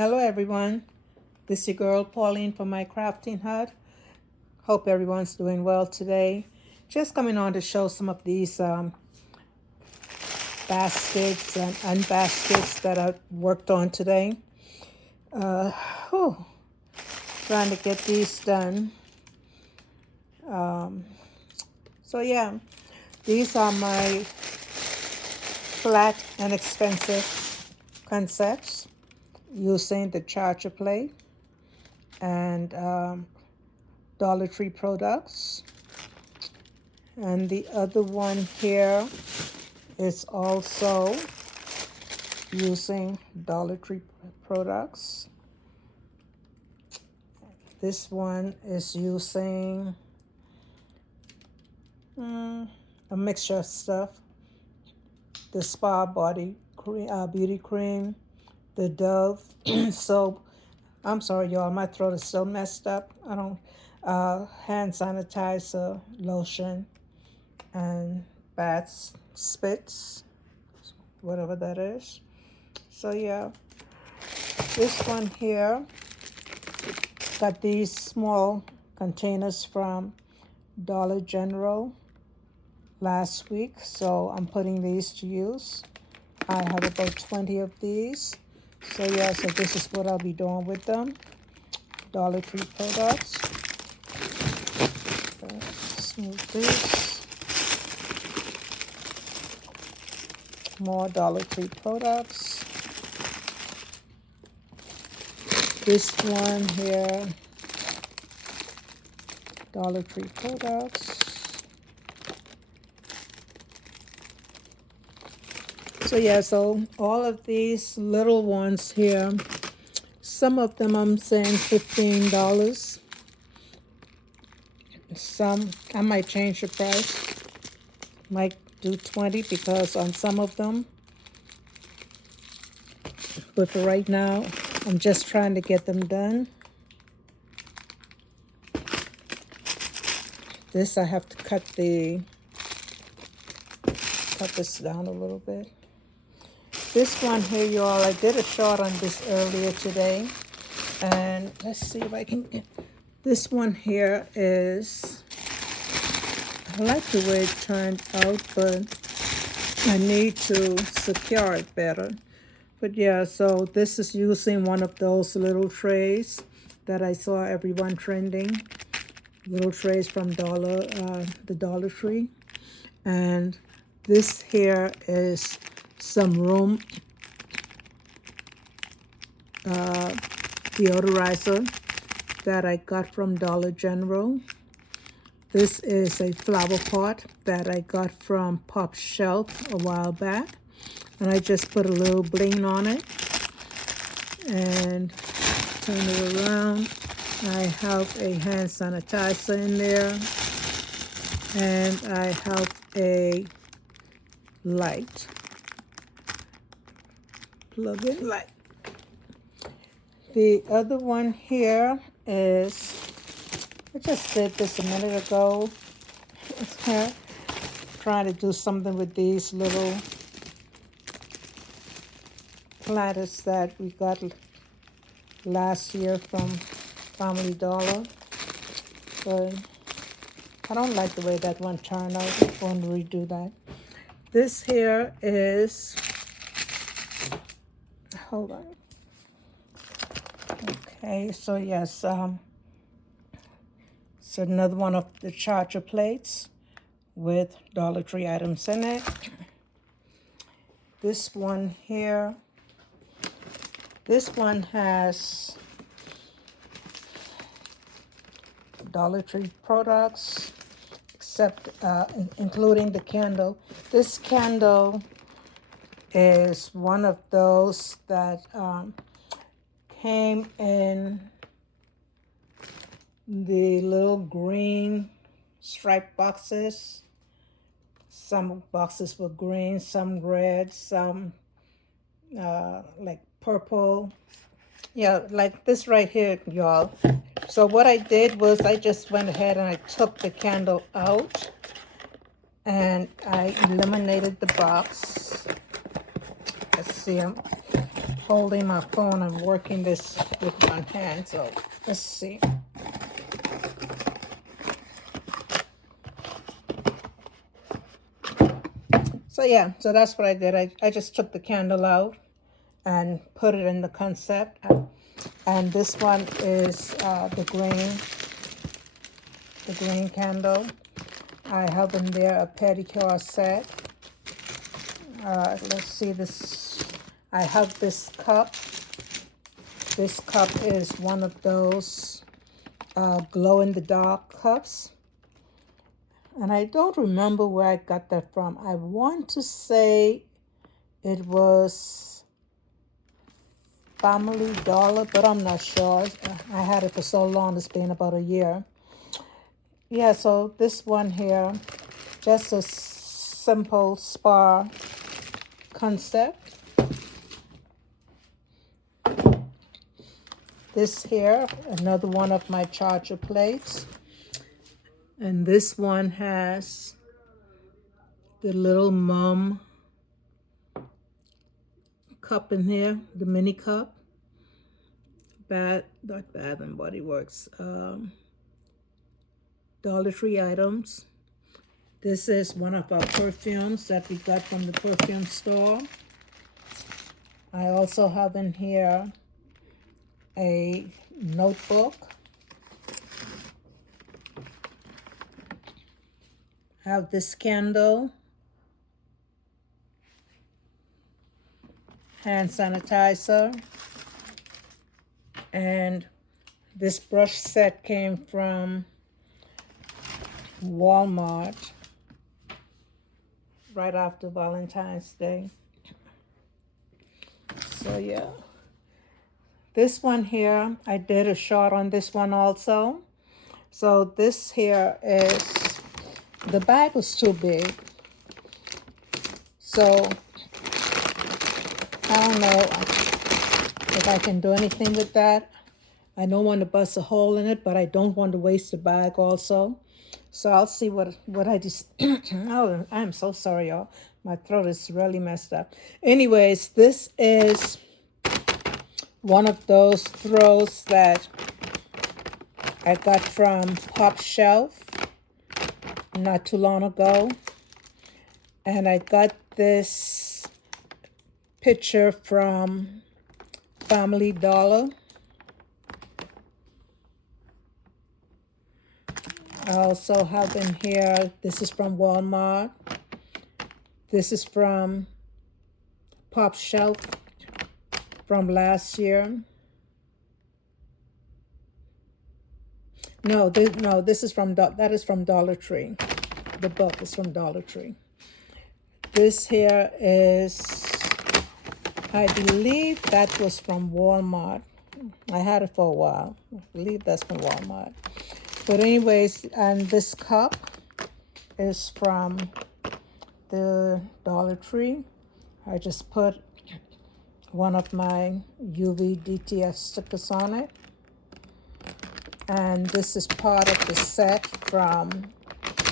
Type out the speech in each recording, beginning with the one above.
Hello everyone, this is your girl Pauline from My Crafting Hut. Hope everyone's doing well today. Just coming on to show some of these baskets and unbaskets that I worked on today. Uh, whew, Trying to get these done. So yeah, these are my flat and expensive concepts using the Charger plate and Dollar Tree products. And the other one here is also using Dollar Tree products. This one is using a mixture of stuff. The Spa Body cream, Beauty Cream, the Dove soap. I'm sorry, y'all, my throat is so messed up. I don't, hand sanitizer, lotion, and bath spits, whatever that is. So yeah, this one here got these small containers from Dollar General last week, so I'm putting these to use. I have about 20 of these. So yeah, so this is what I'll be doing with them. Dollar Tree products. Smooth this. More Dollar Tree products. This one here, Dollar Tree products. So yeah, so all of these little ones here, some of them I'm saying $15. Some, I might change the price. Might do 20 because on some of them. But for right now, I'm just trying to get them done. This I have to cut this down a little bit. This one here, y'all, I did a short on this earlier today. And let's see if I can get this one here is, I like the way it turned out, but I need to secure it better. But yeah, so this is using one of those little trays that I saw everyone trending. Little trays from the Dollar Tree. And this here is some room deodorizer that I got from Dollar General. This is a flower pot that I got from Pop Shelf a while back. And I just put a little bling on it. And turn it around. I have a hand sanitizer in there. And I have a light. Plug in light. The other one here is, I just did this a minute ago. Trying to do something with these little platters that we got last year from Family Dollar. But I don't like the way that one turned out. I'm going to redo that. This here is, hold on. Okay, so yes, it's another one of the Charger plates with Dollar Tree items in it. This one here, this one has Dollar Tree products, except including the candle. This candle is one of those that came in the little green striped boxes. Some boxes were green, some red, some like purple. Yeah, like this right here, y'all. So what I did was I just went ahead and I took the candle out and I eliminated the box. Let's see, holding my phone. I'm working this with one hand. So let's see. So yeah, so that's what I did. I just took the candle out and put it in the concept. And this one is the green candle. I have in there a pedicure set. Let's see this. I have this cup. This cup is one of those glow-in-the-dark cups. And I don't remember where I got that from. I want to say it was Family Dollar, but I'm not sure. I had it for so long, it's been about a year. Yeah, so this one here, just a simple spa concept. This here, another one of my charger plates. And this one has the little mum cup in here, the mini cup. Not Bath and Body Works. Dollar Tree items. This is one of our perfumes that we got from the perfume store. I also have in here a notebook. I have this candle, hand sanitizer, and this brush set came from Walmart right after Valentine's Day. So yeah, this one here, I did a short on this one also. So this here is, the bag was too big, so I don't know if I can do anything with that. I don't want to bust a hole in it, but I don't want to waste the bag also. So I'll see what I just, oh, I'm so sorry, y'all. My throat is really messed up. Anyways, this is one of those throws that I got from Pop Shelf not too long ago. And I got this picture from Family Dollar. I also have in here, this is from Walmart. This is from Pop Shelf from last year. No, this is from, that is from Dollar Tree. The book is from Dollar Tree. This here is, I believe that was from Walmart. I had it for a while. I believe that's from Walmart. But anyways, and this cup is from the Dollar Tree. I just put one of my UV DTF stickers on it. And this is part of the set from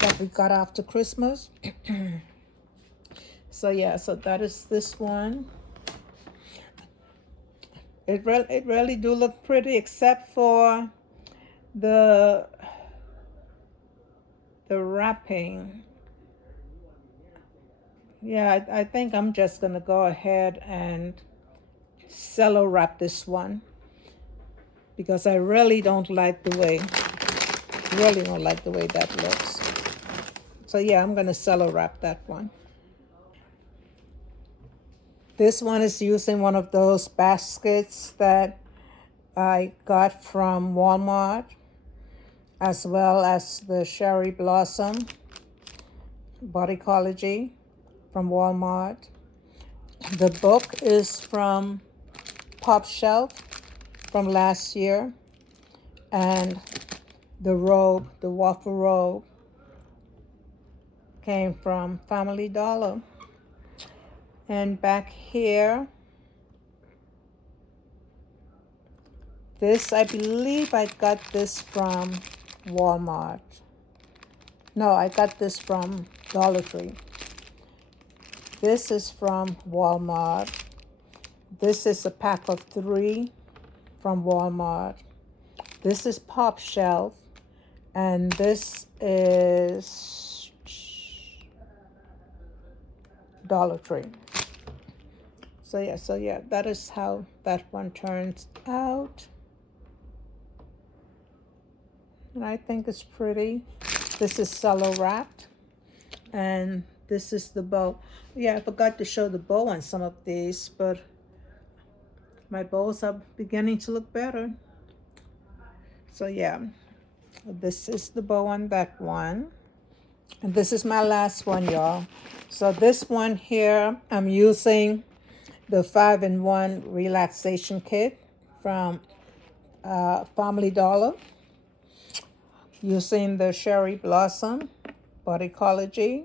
that we got after Christmas. So yeah, so that is this one. It really do look pretty, except for the wrapping. Yeah, I think I'm just gonna go ahead and cello wrap this one, because I really don't like the way that looks. So yeah, I'm gonna cello wrap that one. This one is using one of those baskets that I got from Walmart, as well as the Cherry Blossom Bodycology from Walmart. The book is from Pop Shelf from last year. And the robe, the waffle robe, came from Family Dollar. And back here, this, I believe I got this from Walmart. No, I got this from Dollar Tree. This is from Walmart. This is a pack of 3 from Walmart. This is Pop Shelf, and this is Dollar Tree. So yeah, that is how that one turns out. And I think it's pretty. This is cello wrapped, and this is the bow. Yeah, I forgot to show the bow on some of these, but my bows are beginning to look better. So yeah, this is the bow on that one. And this is my last one, y'all. So this one here, I'm using the 5-in-1 relaxation kit from Family Dollar, using the Cherry Blossom Bodycology.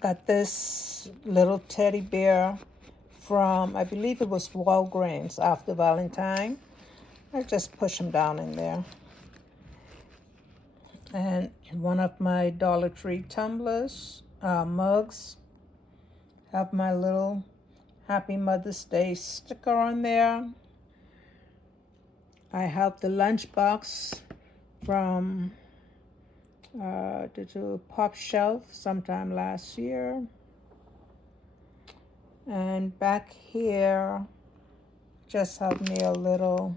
Got this little teddy bear from, I believe it was Walgreens after Valentine. I just push him down in there. And one of my Dollar Tree tumblers, mugs, have my little Happy Mother's Day sticker on there. I have the lunchbox from the Pop Shelf sometime last year. And back here, just have me a little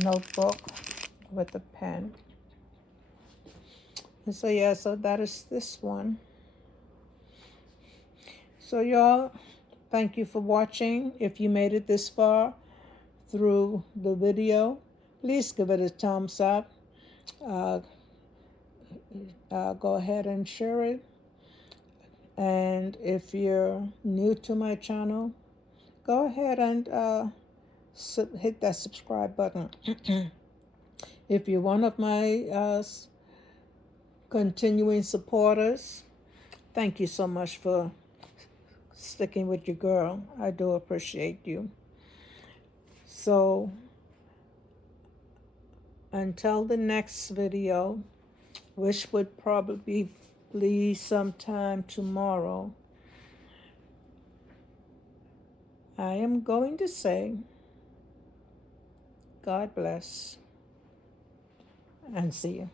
notebook with a pen. And so yeah, so that is this one. So y'all, thank you for watching. If you made it this far through the video, please give it a thumbs up. Go ahead and share it. And if you're new to my channel, go ahead and hit that subscribe button. If you're one of my continuing supporters, thank you so much for sticking with your girl. I do appreciate you. So until the next video, which would probably be sometime tomorrow, I am going to say God bless and see you.